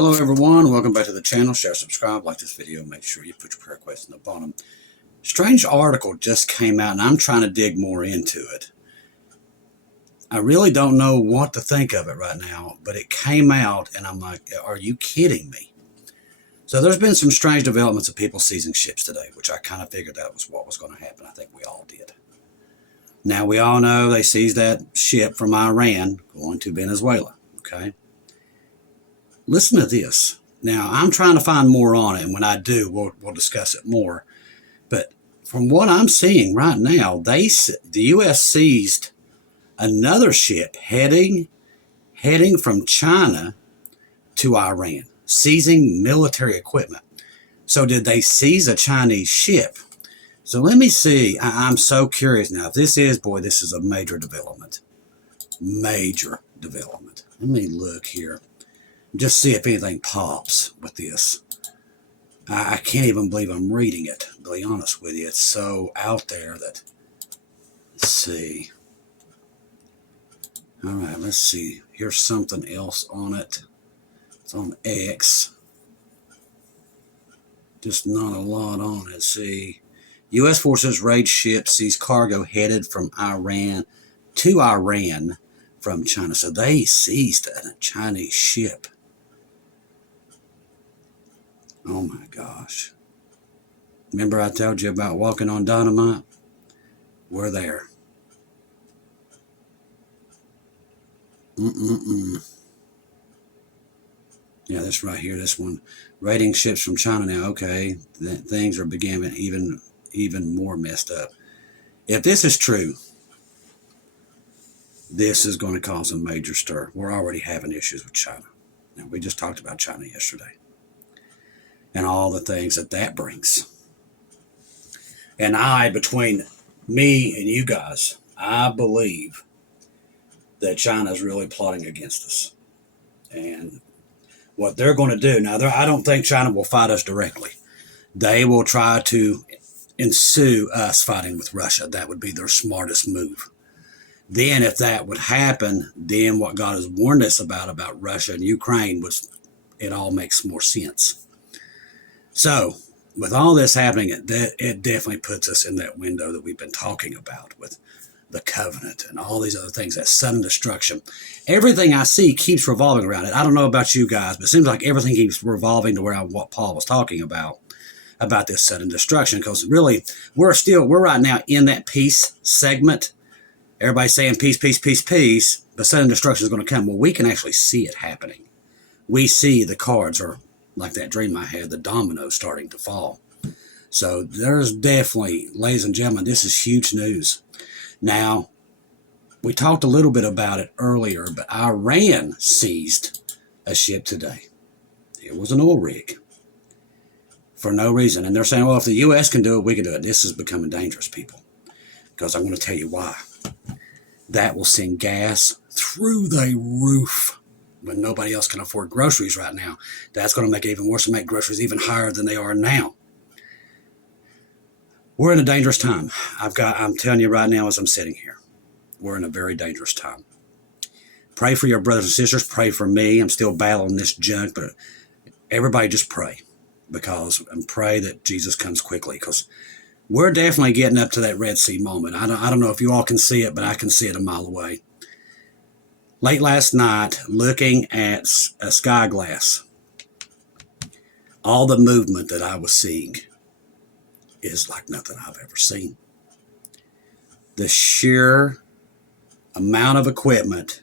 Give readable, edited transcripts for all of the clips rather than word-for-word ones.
Hello everyone, welcome back to the channel. Share, subscribe, like this video, make sure you put your prayer request in the bottom. Strange article just came out and I'm trying to dig more into it. I really don't know what to think of it right now, but it came out and I'm like, are you kidding me? So there's been some strange developments of people seizing ships today, which I kind of figured that was what was going to happen. I think we all did. Now we all know they seized that ship from Iran going to Venezuela, okay? Listen to this. Now, I'm trying to find more on it, and when I do, we'll discuss it more. But from what I'm seeing right now, the U.S. seized another ship heading from China to Iran, seizing military equipment. So did they seize a Chinese ship? So let me see. I'm so curious now. If this is a major development. Major development. Let me look here. Just see if anything pops with this. I can't even believe I'm reading it, to be honest with you. It's so out there that, let's see. All right, let's see. Here's something else on it. It's on X. Just not a lot on it. See, U.S. forces raid ship, seize cargo headed from Iran to Iran from China. So they seized a Chinese ship. Oh my gosh. Remember I told you about walking on dynamite? We're there. Yeah, this right here, this one. Raiding ships from China now. Okay, things are becoming even more messed up. If this is true, this is going to cause a major stir. We're already having issues with China. Now, we just talked about China yesterday. And all the things that brings. And between me and you guys, I believe that China is really plotting against us. And what they're going to do, now I don't think China will fight us directly. They will try to ensue us fighting with Russia. That would be their smartest move. Then if that would happen, then what God has warned us about Russia and Ukraine, it all makes more sense. So, with all this happening, it definitely puts us in that window that we've been talking about with the covenant and all these other things, that sudden destruction. Everything I see keeps revolving around it. I don't know about you guys, but it seems like everything keeps revolving to what Paul was talking about this sudden destruction, because really, we're right now in that peace segment. Everybody's saying peace, peace, peace, peace, but sudden destruction is going to come. Well, we can actually see it happening. We see the cards are like that dream I had, the dominoes starting to fall. So there's definitely, ladies and gentlemen, this is huge news. Now, we talked a little bit about it earlier, but Iran seized a ship today. It was an oil rig for no reason. And they're saying, well, if the U.S. can do it, we can do it. This is becoming dangerous, people, because I'm going to tell you why. That will send gas through the roof. When nobody else can afford groceries right now, that's going to make it even worse and make groceries even higher than they are now. We're in a dangerous time. I'm telling you right now as I'm sitting here, we're in a very dangerous time. Pray for your brothers and sisters. Pray for me. I'm still battling this junk, but everybody just pray, and pray that Jesus comes quickly, because we're definitely getting up to that Red Sea moment. I don't know if you all can see it, but I can see it a mile away. Late last night, looking at a sky glass, all the movement that I was seeing is like nothing I've ever seen. The sheer amount of equipment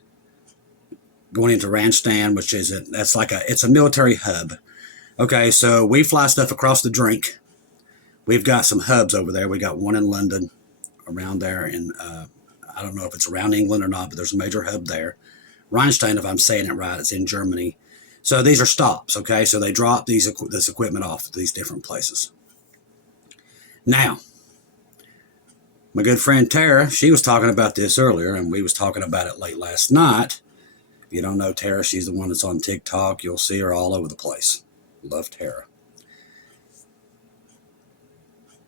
going into Randstand, it's a military hub. Okay, so we fly stuff across the drink. We've got some hubs over there. We got one in London, around there, and I don't know if it's around England or not, but there's a major hub there. Rheinstein, if I'm saying it right, it's in Germany. So these are stops, okay? So they drop this equipment off at these different places. Now, my good friend Tara, she was talking about this earlier, and we was talking about it late last night. If you don't know Tara, she's the one that's on TikTok. You'll see her all over the place. Love Tara.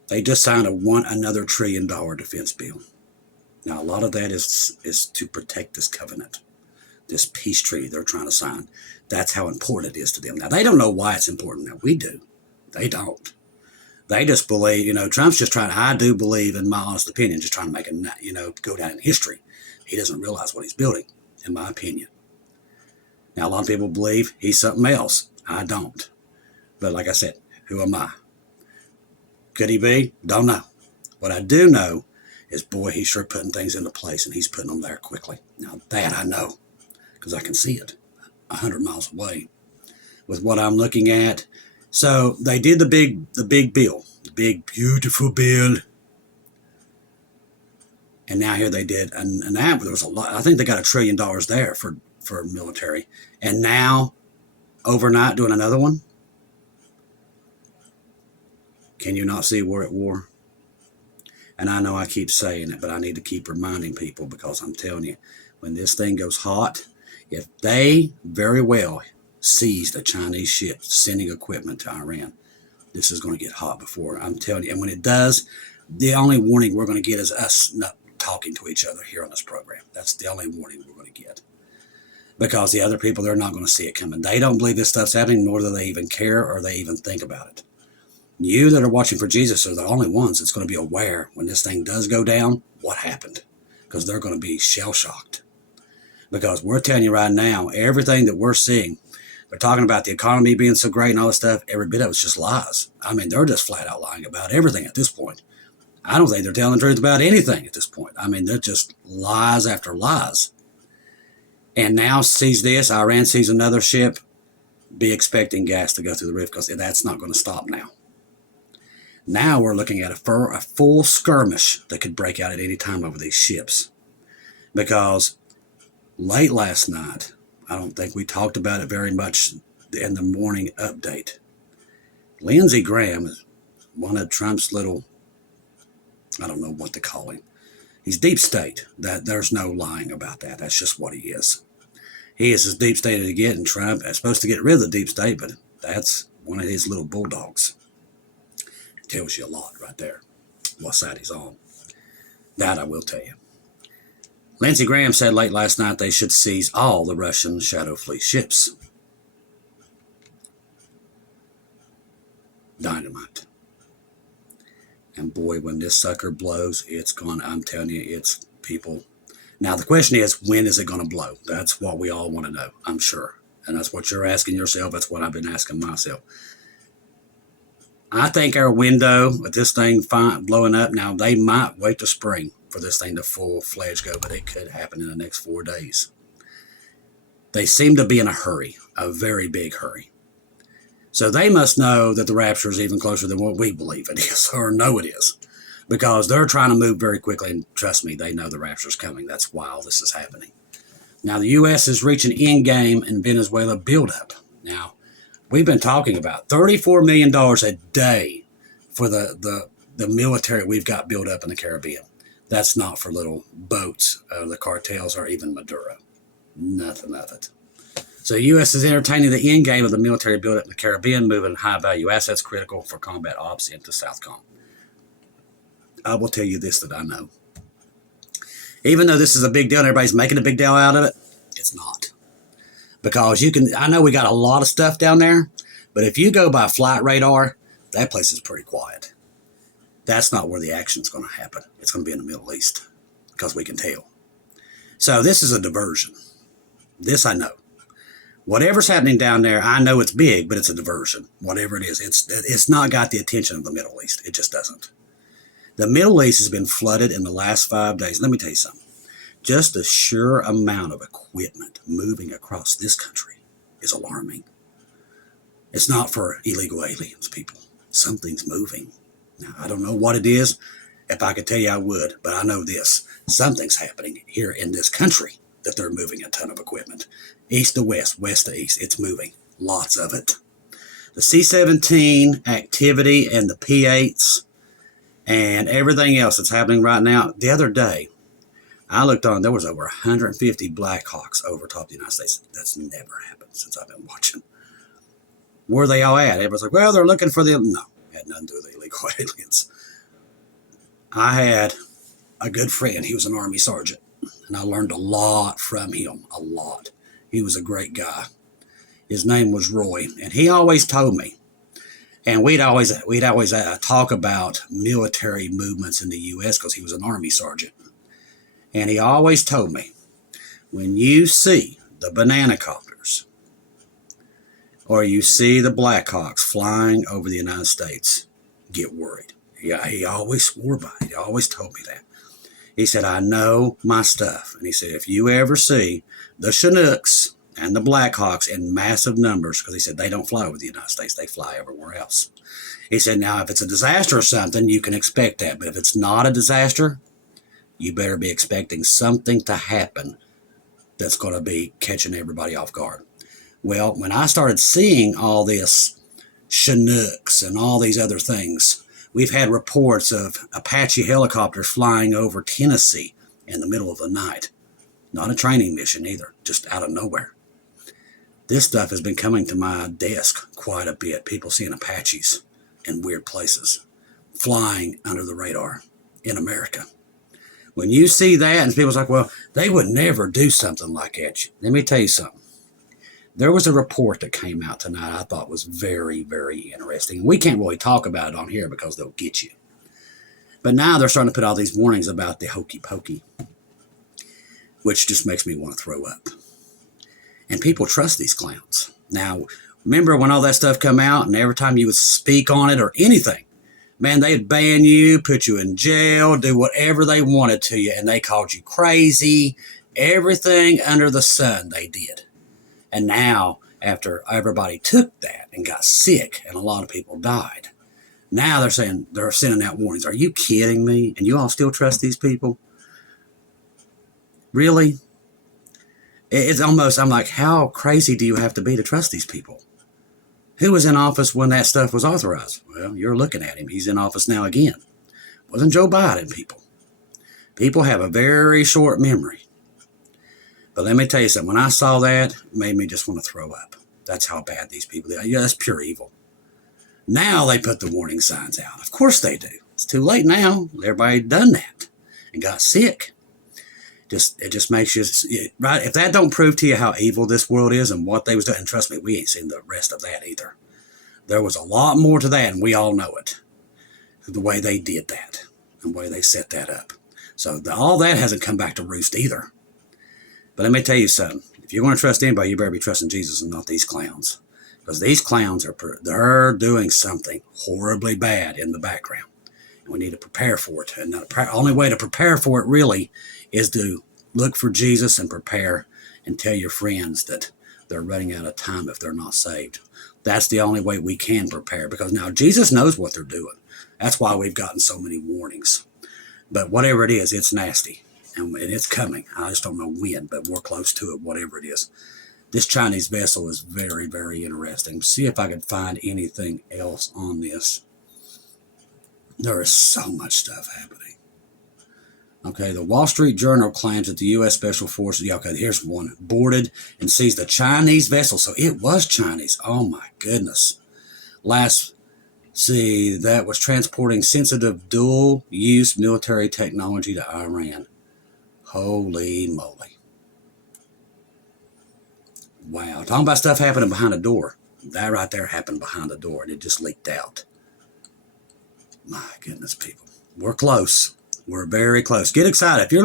They just signed another $1 trillion defense bill. Now, a lot of that is to protect this covenant. this peace treaty they're trying to sign. That's how important it is to them. Now, they don't know why it's important. Now, we do. They don't. They just believe, Trump's just trying, I do believe, in my honest opinion, just trying to make it, go down in history. He doesn't realize what he's building, in my opinion. Now, a lot of people believe he's something else. I don't. But like I said, who am I? Could he be? Don't know. What I do know is, boy, he's sure putting things into place, and he's putting them there quickly. Now, that I know, because I can see it 100 miles away with what I'm looking at. So they did the big bill, the big, beautiful bill. And now here they did, and that there was a lot. I think they got $1 trillion there for military. And now, overnight, doing another one. Can you not see we're at war? And I know I keep saying it, but I need to keep reminding people, because I'm telling you, when this thing goes hot, if they very well seize the Chinese ship sending equipment to Iran, this is going to get hot before, I'm telling you. And when it does, the only warning we're going to get is us not talking to each other here on this program. That's the only warning we're going to get. Because the other people, they're not going to see it coming. They don't believe this stuff's happening, nor do they even care or they even think about it. You that are watching for Jesus are the only ones that's going to be aware when this thing does go down, what happened. Because they're going to be shell-shocked. Because we're telling you right now, everything that we're seeing, they're talking about the economy being so great and all this stuff, every bit of it's just lies. I mean, they're just flat out lying about everything at this point. I don't think they're telling the truth about anything at this point. I mean, they're just lies after lies. And now sees this, Iran sees another ship, be expecting gas to go through the roof, because that's not going to stop now. Now we're looking at a full skirmish that could break out at any time over these ships. Because late last night, I don't think we talked about it very much in the morning update. Lindsey Graham is one of Trump's little, I don't know what to call him. He's deep state. There's no lying about that. That's just what he is. He is as deep state as you get, and Trump is supposed to get rid of the deep state, but that's one of his little bulldogs. It tells you a lot right there, what side he's on. That I will tell you. Lindsey Graham said late last night they should seize all the Russian Shadow Fleet ships. Dynamite. And boy, when this sucker blows, it's gone. I'm telling you, it's people. Now, the question is, when is it going to blow? That's what we all want to know, I'm sure. And that's what you're asking yourself. That's what I've been asking myself. I think our window with this thing blowing up, now they might wait till spring for this thing to full-fledged go, but it could happen in the next 4 days. They seem to be in a hurry, a very big hurry. So they must know that the rapture is even closer than what we believe it is, or know it is. Because they're trying to move very quickly, and trust me, they know the rapture is coming. That's why all this is happening. Now, the U.S. is reaching end game in Venezuela buildup. Now, we've been talking about $34 million a day for the military we've got built up in the Caribbean. That's not for little boats, the cartels, or even Maduro. Nothing of it. So the U.S. is entertaining the end game of the military buildup in the Caribbean, moving high-value assets critical for combat ops into SOUTHCOM. I will tell you this that I know. Even though this is a big deal and everybody's making a big deal out of it, it's not. Because I know we got a lot of stuff down there, but if you go by flight radar, that place is pretty quiet. That's not where the action's going to happen. It's going to be in the Middle East, because we can tell. So this is a diversion. This I know. Whatever's happening down there, I know it's big, but it's a diversion. Whatever it is, it's not got the attention of the Middle East. It just doesn't. The Middle East has been flooded in the last 5 days. Let me tell you something. Just the sheer amount of equipment moving across this country is alarming. It's not for illegal aliens, people. Something's moving. Now, I don't know what it is. If I could tell you, I would. But I know this. Something's happening here in this country that they're moving a ton of equipment. East to west, west to east. It's moving. Lots of it. The C-17 activity and the P-8s and everything else that's happening right now. The other day, I looked on, there was over 150 Black Hawks over top of the United States. That's never happened since I've been watching. Where are they all at? Everybody's like, well, they're looking for them. No, it had nothing to do with illegal aliens. I had a good friend. He was an Army sergeant, and I learned a lot from him, a lot. He was a great guy. His name was Roy, and he always told me, and we'd always talk about military movements in the U.S. because he was an Army sergeant. And he always told me, when you see the banana copters or you see the Blackhawks flying over the United States, get worried. Yeah, he always swore by it. He always told me that. He said, I know my stuff. And he said, if you ever see the Chinooks and the Blackhawks in massive numbers, because he said they don't fly over the United States, they fly everywhere else. He said, now, if it's a disaster or something, you can expect that. But if it's not a disaster, you better be expecting something to happen that's going to be catching everybody off guard. Well, when I started seeing all this Chinooks and all these other things, we've had reports of Apache helicopters flying over Tennessee in the middle of the night. Not a training mission either, just out of nowhere. This stuff has been coming to my desk quite a bit. People seeing Apaches in weird places, flying under the radar in America. When you see that, and people's like, well, they would never do something like that. Let me tell you something. There was a report that came out tonight I thought was very, very interesting. We can't really talk about it on here because they'll get you. But now they're starting to put all these warnings about the hokey pokey, which just makes me want to throw up. And people trust these clowns. Now, remember when all that stuff come out and every time you would speak on it or anything, man, they'd ban you, put you in jail, do whatever they wanted to you, and they called you crazy. Everything under the sun they did. And now, after everybody took that and got sick, and a lot of people died, now they're sending out warnings. Are you kidding me? And you all still trust these people? Really? It's almost, I'm like, how crazy do you have to be to trust these people? Who was in office when that stuff was authorized? Well, you're looking at him. He's in office now again. Wasn't Joe Biden, people. People have a very short memory. But let me tell you something. When I saw that, it made me just want to throw up. That's how bad these people are. Yeah, that's pure evil. Now they put the warning signs out. Of course they do. It's too late now. Everybody done that and got sick. It just makes you, right? If that don't prove to you how evil this world is and what they was doing, and trust me, we ain't seen the rest of that either. There was a lot more to that, and we all know it. The way they did that, and the way they set that up. So all that hasn't come back to roost either. But let me tell you something. If you're going to trust anybody, you better be trusting Jesus and not these clowns. Because these clowns they're doing something horribly bad in the background. And we need to prepare for it. And the only way to prepare for it really is to look for Jesus and prepare and tell your friends that they're running out of time if they're not saved. That's the only way we can prepare. Because now Jesus knows what they're doing. That's why we've gotten so many warnings. But whatever it is, it's nasty. And it's coming. I just don't know when, but we're close to it, whatever it is. This Chinese vessel is very, very interesting. See if I could find anything else on this. There is so much stuff happening. Okay, the Wall Street Journal claims that the U.S. Special Forces, yeah, okay, here's one, boarded and seized the Chinese vessel. So it was Chinese. Oh, my goodness. That was transporting sensitive dual-use military technology to Iran. Holy moly. Wow. Talking about stuff happening behind a door. That right there happened behind the door, and it just leaked out. My goodness, people. We're close. We're very close. Get excited.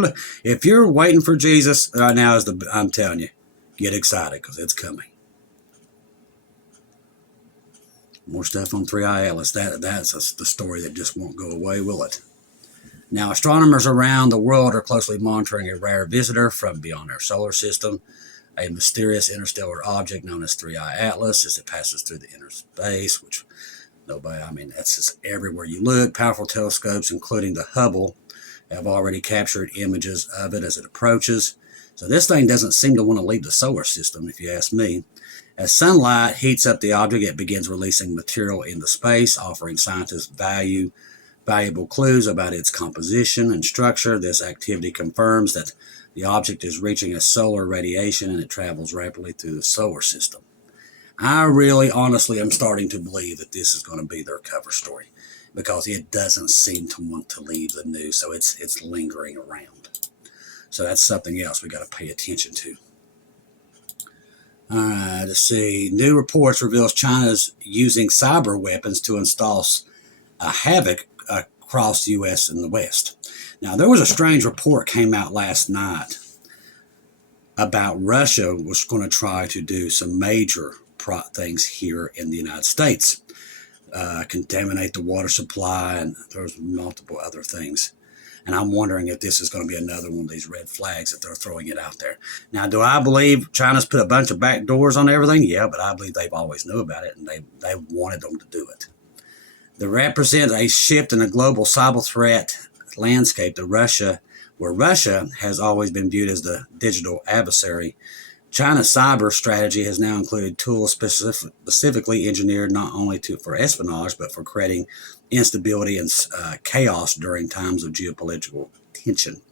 If you're waiting for Jesus right now, I'm telling you, get excited because it's coming. More stuff on 3i Atlas. That's the story that just won't go away, will it? Now, astronomers around the world are closely monitoring a rare visitor from beyond our solar system, a mysterious interstellar object known as 3i Atlas as it passes through the inner space, which that's just everywhere you look. Powerful telescopes, including the Hubble, have already captured images of it as it approaches. So this thing doesn't seem to want to leave the solar system, if you ask me. As sunlight heats up the object, it begins releasing material into space, offering scientists valuable clues about its composition and structure. This activity confirms that the object is reaching a solar radiation and it travels rapidly through the solar system. I really, honestly, am starting to believe that this is going to be their cover story because it doesn't seem to want to leave the news, so it's lingering around. So that's something else we got to pay attention to. All right, let's see. New reports reveals China's using cyber weapons to install havoc across the U.S. and the West. Now, there was a strange report came out last night about Russia was going to try to do some major things here in the United States, contaminate the water supply, and there's multiple other things. And I'm wondering if this is going to be another one of these red flags that they're throwing it out there. Now, do I believe China's put a bunch of back doors on everything? Yeah, but I believe they've always knew about it, and they wanted them to do it. That represents a shift in the global cyber threat landscape to Russia, where Russia has always been viewed as the digital adversary. China's cyber strategy has now included tools specifically engineered not only for espionage, but for creating instability and chaos during times of geopolitical tension.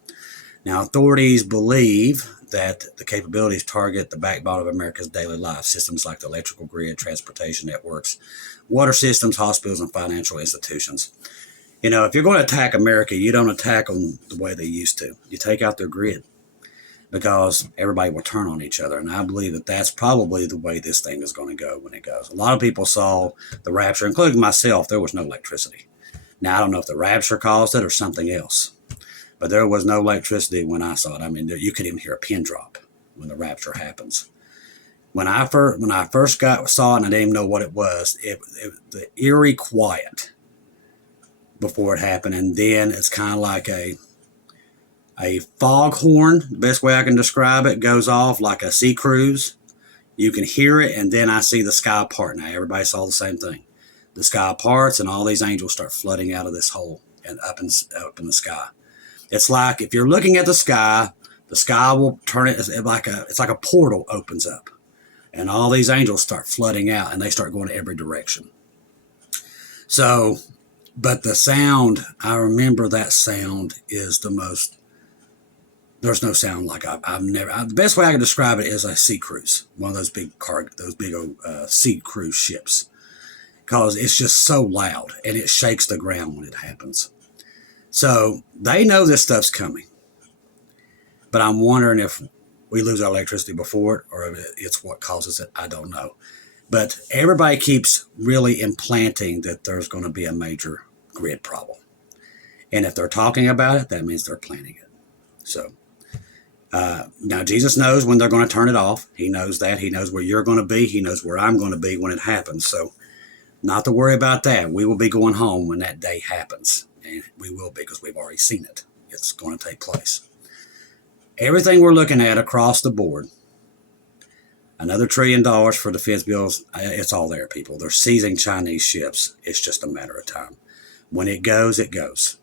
Now, authorities believe that the capabilities target the backbone of America's daily life, systems like the electrical grid, transportation networks, water systems, hospitals, and financial institutions. You know, if you're going to attack America, you don't attack them the way they used to. You take out their grid, because everybody will turn on each other. And I believe that that's probably the way this thing is going to go when it goes. A lot of people saw the rapture, including myself. There was no electricity. Now, I don't know if the rapture caused it or something else, but there was no electricity when I saw it. I mean, you could even hear a pin drop when the rapture happens. When I first saw it, and I didn't even know what it was, the eerie quiet before it happened. And then it's kind of like a foghorn, the best way I can describe it, goes off like a sea cruise. You can hear it, and then I see the sky part. Now, everybody saw the same thing. The sky parts, and all these angels start flooding out of this hole and up in the sky. It's like if you're looking at the sky will turn it. It's like a portal opens up, and all these angels start flooding out, and they start going every direction. So, but the sound, I remember that sound is the most. There's no sound like I've never. The best way I can describe it is a sea cruise, one of those big sea cruise ships, because it's just so loud and it shakes the ground when it happens. So they know this stuff's coming, but I'm wondering if we lose our electricity before it, or if it's what causes it. I don't know, but everybody keeps really implanting that there's going to be a major grid problem, and if they're talking about it, that means they're planning it. So. Now, Jesus knows when they're going to turn it off. He knows that. He knows where you're going to be. He knows where I'm going to be when it happens. So not to worry about that. We will be going home when that day happens. And we will be, because we've already seen it. It's going to take place. Everything we're looking at across the board, another $1 trillion for defense bills, it's all there, people. They're seizing Chinese ships. It's just a matter of time. When it goes, it goes.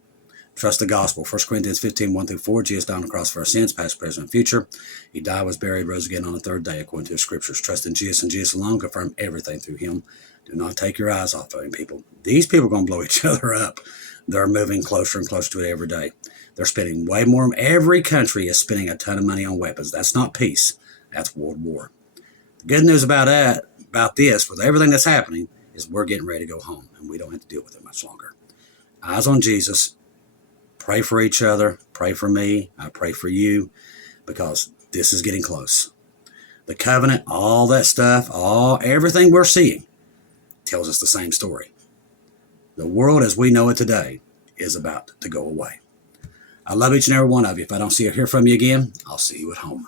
Trust the gospel. 1 Corinthians 15, 1-4. Jesus died on the cross for our sins, past, present, and future. He died, was buried, rose again on the third day, according to the scriptures. Trust in Jesus and Jesus alone. Confirm everything through him. Do not take your eyes off of him, people. These people are going to blow each other up. They're moving closer and closer to it every day. They're spending way more. Every country is spending a ton of money on weapons. That's not peace. That's world war. The good news about this, with everything that's happening, is we're getting ready to go home, and we don't have to deal with it much longer. Eyes on Jesus. Pray for each other. Pray for me. I pray for you, because this is getting close. The covenant, all that stuff, everything we're seeing tells us the same story. The world as we know it today is about to go away. I love each and every one of you. If I don't see or hear from you again, I'll see you at home.